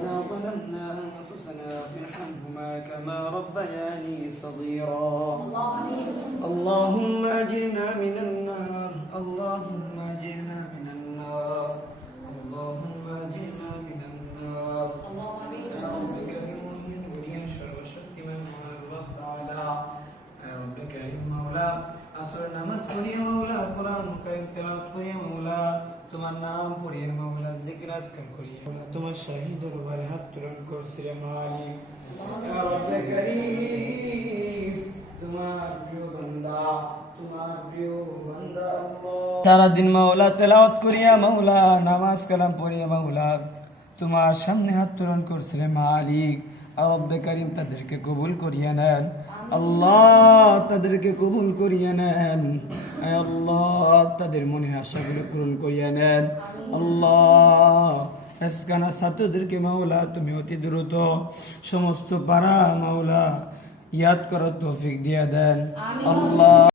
ربنا ظلمنا أنفسنا فارحمهما كما ربياني صغيرا اللهم أجرنا من النار اللهم أجرنا من النار اللهم أجرنا من النار يا رب كريم ولي সর্বশক্তিমান মহান আল্লাহ তাআলা يا رب كريم مولا আসর নামাজ পড়িয়ে মাওলা কোরআন কারীম তেলাওয়াত করিয়ে মাওলা তোমার নাম পড়িয়ে মাওলা জিকির আজকার করিয়ে মাওলা তোমার শাহী দরবারে হাত তুলন করছি রে মালিক ইয়া রব্বে কারীম তোমার প্রিয় বান্দা আল্লাহ সারা দিন মাওলা তেলাওয়াত করিয়া মাওলা নামাজ কালাম পড়িয়ে মাওলা তোমার সামনে হাত তুলন করছি রে মালিক ইয়া রব্বে কারীম তাদেরকে কবুল করিয়ে নেন আল্লাহ তাদেরকে কবুল করিয়ে নেন আল্লাহ তাদের মনের আশাগুলো পূরণ করিয়ে নেন আল্লাহ হেফজখানা ছাত্রদেরকে মাওলা তুমি অতি দ্রুত সমস্ত পারা মাওলা ইয়াদ করার তৌফিক দিয়ে দেন আল্লাহ।